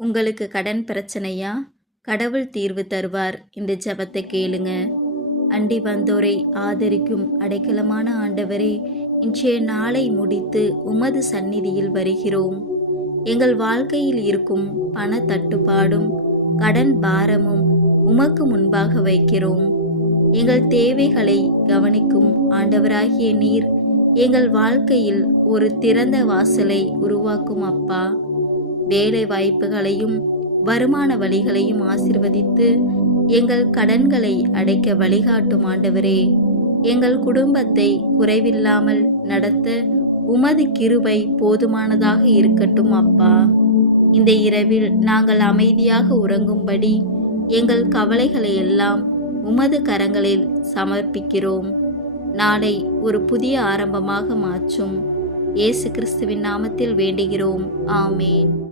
உங்களுக்கு கடன் பிரச்சனையா? கடவுள் தீர்வு தருவார். இந்த ஜெபத்தை கேளுங்க. அண்டி வந்தோரை ஆதரிக்கும் அடைக்கலமான ஆண்டவரே, இன்றைய நாளை முடித்து உமது சந்நிதியில் வருகிறோம். எங்கள் வாழ்க்கையில் இருக்கும் பண தட்டுப்பாடும் கடன் பாரமும் உமக்கு முன்பாக வைக்கிறோம். எங்கள் தேவைகளை கவனிக்கும் ஆண்டவராகிய நீர் எங்கள் வாழ்க்கையில் ஒரு திறந்த வாசலை உருவாக்கும் அப்பா. வேலை வாய்ப்புகளையும் வருமான வழிகளையும் ஆசீர்வதித்து எங்கள் கடன்களை அடைக்க வழிகாட்டும் ஆண்டவரே. எங்கள் குடும்பத்தை குறைவில்லாமல் நடத்த உமது கிருபை போதுமானதாக இருக்கட்டும் அப்பா. இந்த இரவில் நாங்கள் அமைதியாக உறங்கும்படி எங்கள் கவலைகளை எல்லாம் உமது கரங்களில் சமர்ப்பிக்கிறோம். நாளை ஒரு புதிய ஆரம்பமாக மாற்றும். இயேசு கிறிஸ்துவின் நாமத்தில் வேண்டுகிறோம். ஆமேன்.